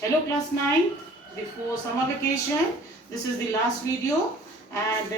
Hello class 9, before summer vacation, this is the last video and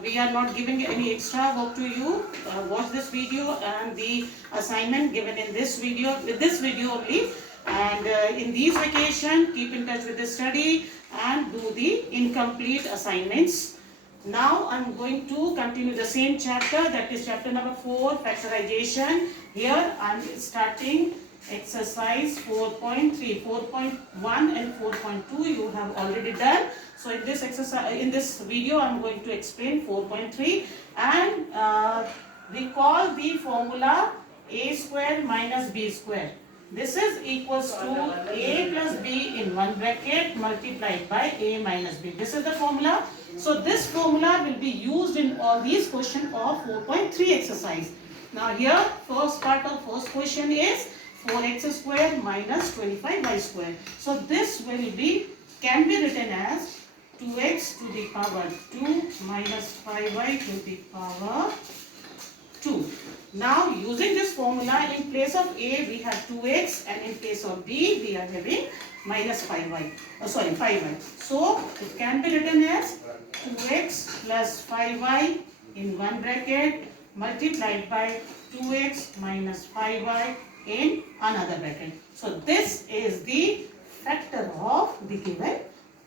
we are not giving any extra work to you. Watch this video and the assignment given in this video, with this video only, and in these vacation keep in touch with the study and do the incomplete assignments. Now I am going to continue the same chapter, that is chapter number 4, factorization. Here I am starting exercise 4.3, 4.1 and 4.2 you have already done. So in this exercise, in this video I am going to explain 4.3 and recall the formula a square minus b square. This is equals to a plus b in one bracket multiplied by a minus b. This is the formula. So this formula will be used in all these questions of 4.3 exercise. Now here first part of first question is 4x square minus 25y square. So this will be, can be written as 2x to the power 2 minus 5y to the power 2. Now using this formula, in place of a we have 2x and in place of b we are having minus 5y. 5y. So it can be written as 2x plus 5y in one bracket multiplied by 2x minus 5y in another bracket. So this is the factor of the given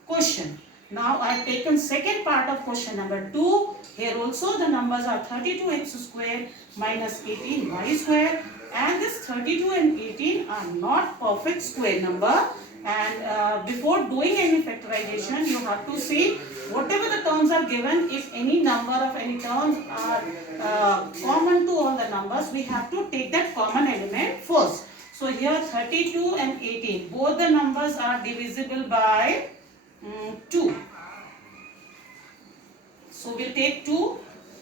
question. Now I have taken second part of question number 2. Here also the numbers are 32x square minus 18y square, and this 32 and 18 are not perfect square number, and before doing any factorization you have to see whatever the terms are given. If any number of any terms are common to all the numbers, we have to take that common element first. So here 32 and 18, both the numbers are divisible by 2. So we'll take 2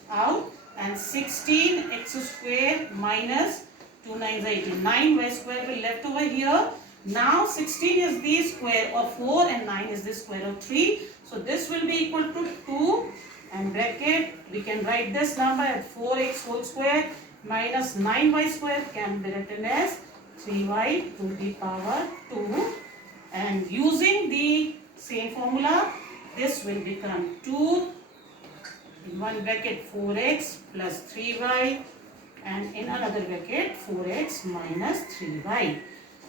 out, and 16x square minus 2 9 is 18. 9y square will left over here. Now 16 is the square of 4 and 9 is the square of 3. So this will be equal to 2, and bracket we can write this number as 4x whole square minus 9y square can be written as 3y to the power 2, and using the same formula this will become 2 in one bracket 4x plus 3y and in another bracket 4x minus 3y.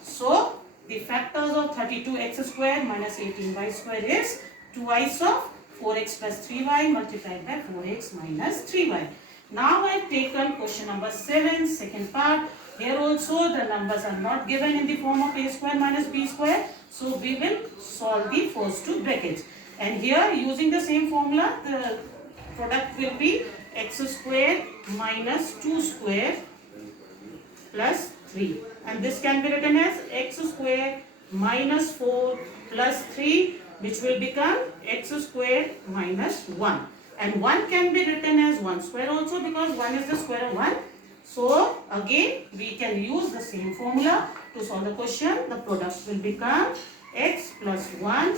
So the factors of 32x square minus 18y square is twice of 4x plus 3y multiplied by 4x minus 3y. Now I have taken question number 7, second part. Here also the numbers are not given in the form of a square minus b square. So we will solve the first two brackets. And here using the same formula, the product will be x square minus 2 square plus 3. And this can be written as x square minus 4 plus 3, which will become x square minus 1. And 1 can be written as 1 square also, because 1 is the square of 1. So again we can use the same formula to solve the question. The product will become x plus 1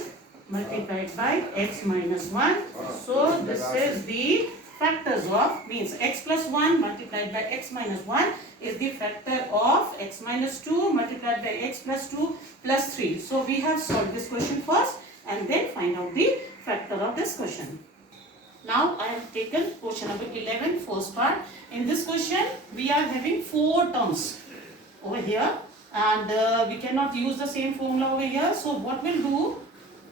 multiplied by x minus 1. So this is the factors of, means x plus 1 multiplied by x minus 1 is the factor of x minus 2 multiplied by x plus 2 plus 3. So we have solved this question first and then find out the factor of this question. Now I have taken question number 11, first part. In this question we are having 4 terms over here, and we cannot use the same formula over here. So what we'll do,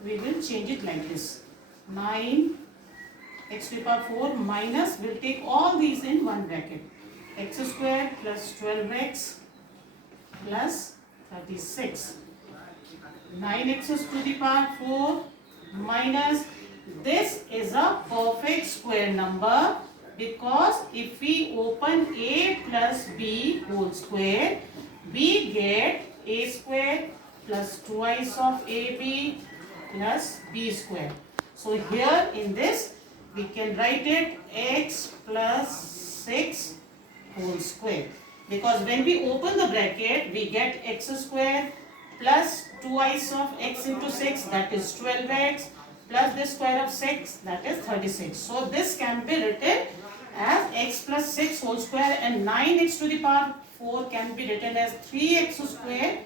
we will change it like this. 9 x to the power 4 minus, we'll take all these in one bracket. X square plus 12x plus 36. 9x to the power 4 minus, this is a perfect square number, because if we open a plus b whole square, we get a square plus twice of ab plus b square. So here in this we can write it x plus 6 whole square, because when we open the bracket we get x square plus twice of x into 6, that is 12x, plus the square of 6, that is 36. So this can be written as x plus 6 whole square, and 9x to the power 4 can be written as 3x square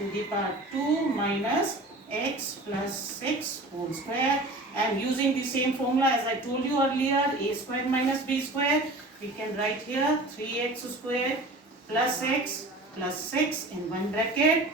to the power 2 minus x plus 6 whole square. And using the same formula as I told you earlier, a square minus b square, we can write here 3x square plus x plus 6 in one bracket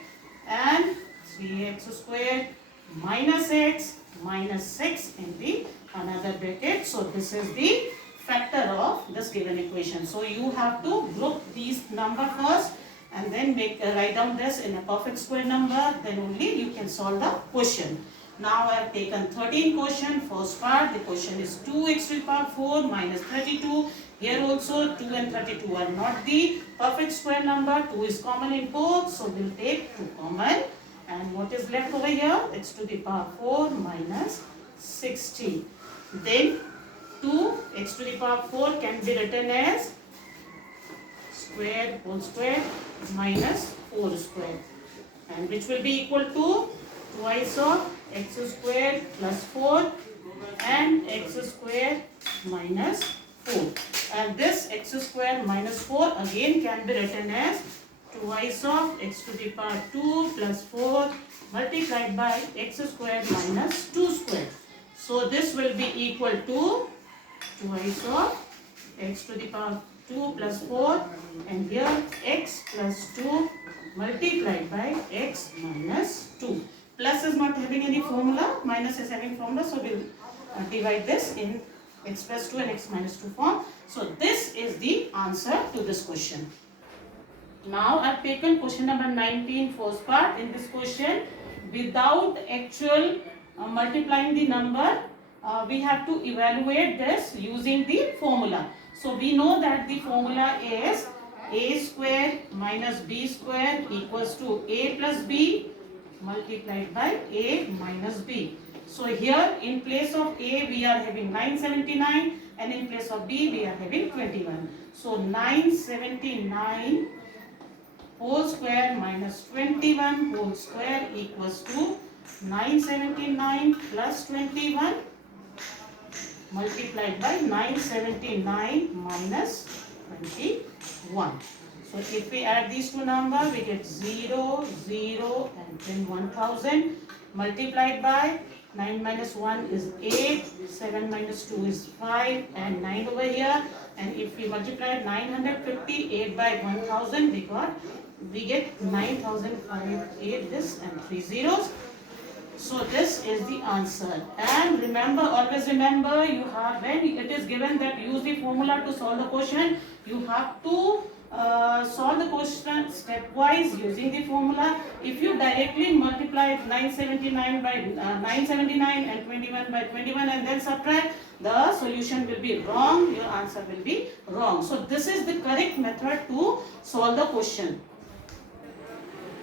and 3x square minus x minus 6 in the another bracket. So this is the factor of this given equation. So you have to group these number first and then write down this in a perfect square number, then only you can solve the question. Now I have taken 13 question. First part, the question is 2x to the power 4 minus 32. Here also 2 and 32 are not the perfect square number. 2 is common in both, so we'll take 2 common. And what is left over here? X to the power 4 minus 60. Then 2x to the power 4 can be written as square whole square minus 4 square, and which will be equal to twice of x square plus 4 and x square minus 4. And this x square minus 4 again can be written as twice of x to the power 2 plus 4 multiplied by x square minus 2 square. So this will be equal to twice of x to the power 2 plus 4 and here x plus 2 multiplied by x minus 2. Plus is not having any formula, minus is having formula, so we'll divide this in x plus 2 and x minus 2 form. So this is the answer to this question. Now I've taken question number 19 first part. In this question, without actual multiplying the number, we have to evaluate this using the formula. So we know that the formula is a square minus b square equals to a plus b multiplied by a minus b. So here in place of a we are having 979 and in place of b we are having 21. So 979 whole square minus 21 whole square equals to 979 plus 21 multiplied by 979 minus 21. So if we add these two numbers, we get 0, 0 and then 1000 multiplied by 9 minus 1 is 8, 7 minus 2 is 5 and 9 over here. And if we multiply 958 by 1000, we get 9058 this and 3 zeros. So this is the answer. And remember, always remember, you have, when it is given that use the formula to solve the question, you have to solve the question stepwise using the formula. If you directly multiply 979 by 979 and 21 by 21 and then subtract, the solution will be wrong, your answer will be wrong. So this is the correct method to solve the question.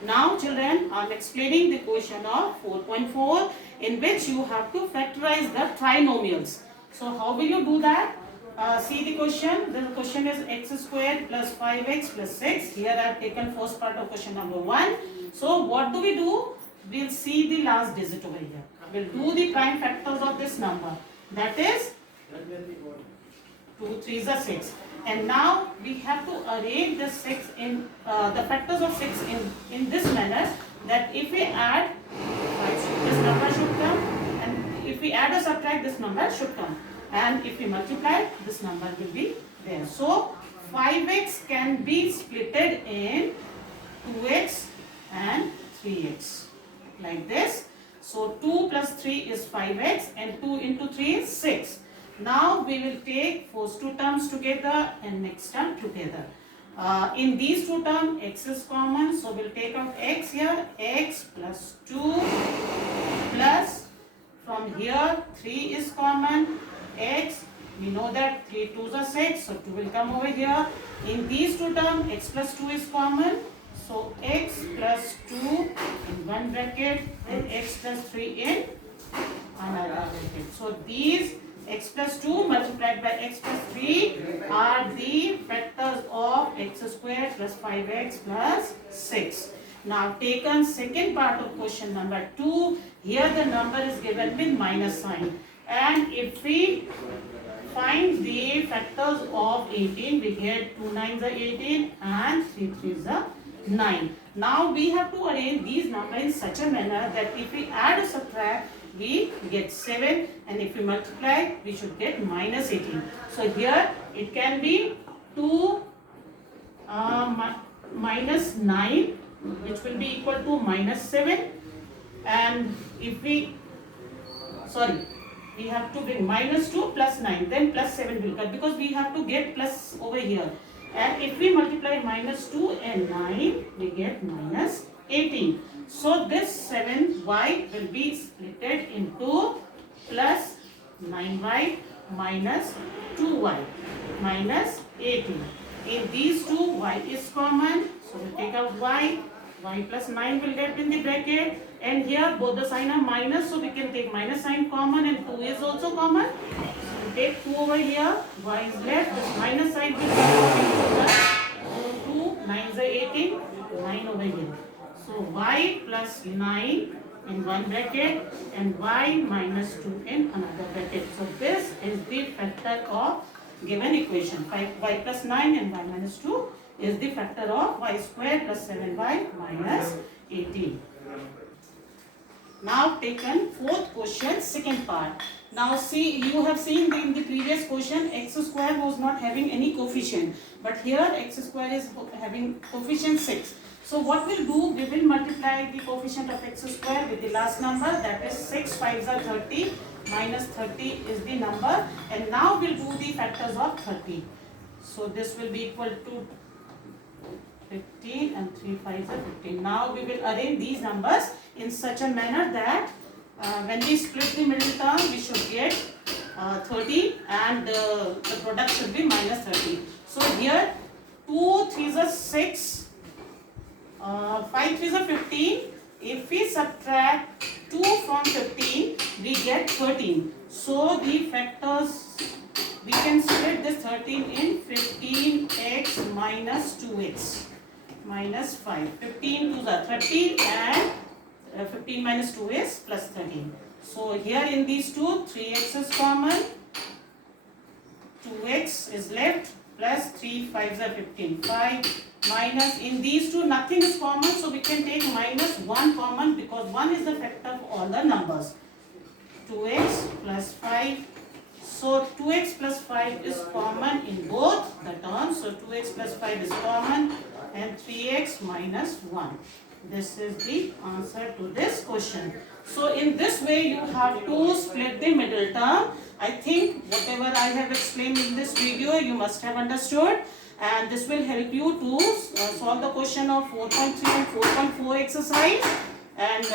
Now children, I am explaining the question of 4.4 in which you have to factorize the trinomials. So how will you do that? See the question. The question is x square plus 5x plus 6. Here I have taken first part of question number 1. So what do? We'll see the last digit over here. We'll do the prime factors of this number. That is 2 3s are 6. And now we have to arrange the 6 in the factors of 6 in this manner that if we add, this number should come, and if we add or subtract, this number should come, and if we multiply, this number will be there. So 5x can be splitted in 2x and 3x like this. So 2 plus 3 is 5x and 2 into 3 is 6. Now we will take first two terms together and next term together. In these two terms, x is common, so we'll take out x here, x plus 2 plus, from here 3 is common, x, we know that 3 2s are 6, so 2 will come over here. In these two terms, x plus 2 is common, so x plus 2 in one bracket and x plus 3 in another bracket. So these x plus 2 multiplied by x plus 3 are the factors of x square plus 5x plus 6. Now taken second part of question number 2. Here the number is given with minus sign. And if we find the factors of 18, we get 2 9s are 18 and 3 3s are 9. Now we have to arrange these numbers in such a manner that if we add or subtract, we get 7, and if we multiply, we should get minus 18. So here it can be 2 minus 9, which will be equal to minus 7, and if we have to bring minus 2 plus 9, then plus 7 will come, because we have to get plus over here. And if we multiply minus 2 and 9, we get minus 18. So this 7y will be split into plus 9y minus 2y minus 18. In these two, y is common, so we take out y plus 9 will left in the bracket, and here both the sign are minus, so we can take minus sign common, and 2 is also common. So we take 2 over here, y is left, this minus side will come plus 2, 9 is 18, 9 over here. So y plus 9 in one bracket and y minus 2 in another bracket. So this is the factor of given equation. 5y plus 9 and y minus 2 is the factor of y square plus 7y minus 18. Now taken fourth question, second part. Now see, you have seen in the previous question x square was not having any coefficient, but here x square is having coefficient 6. So what we'll do, we will multiply the coefficient of x square with the last number, that is 6 5s are 30, minus 30 is the number, and now we'll do the factors of 30. So this will be equal to 15 and 3 5s are 15. Now we will arrange these numbers in such a manner that when we split the middle term, we should get 30, and the product should be minus 30. So here 2 3s are 6, 5 3s are 15. If we subtract 2 from 15, we get 13. So the factors, we can split this 13 in 15x minus 2x minus 5. 15 2s are 30, and 15 minus 2 is plus 13. So here in these two, 3x is common, 2x is left, plus 3 5s are 15, 5 minus, in these two nothing is common, so we can take minus 1 common, because 1 is the factor of all the numbers. 2x plus 5. So 2x plus 5 is common in both the terms. So 2x plus 5 is common, and 3x minus 1. This is the answer to this question. So in this way you have to split the middle term. I think whatever I have explained in this video you must have understood, and this will help you to solve the question of 4.3 and 4.4 exercise, and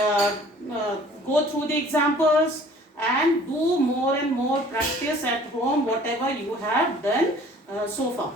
go through the examples and do more and more practice at home whatever you have done so far.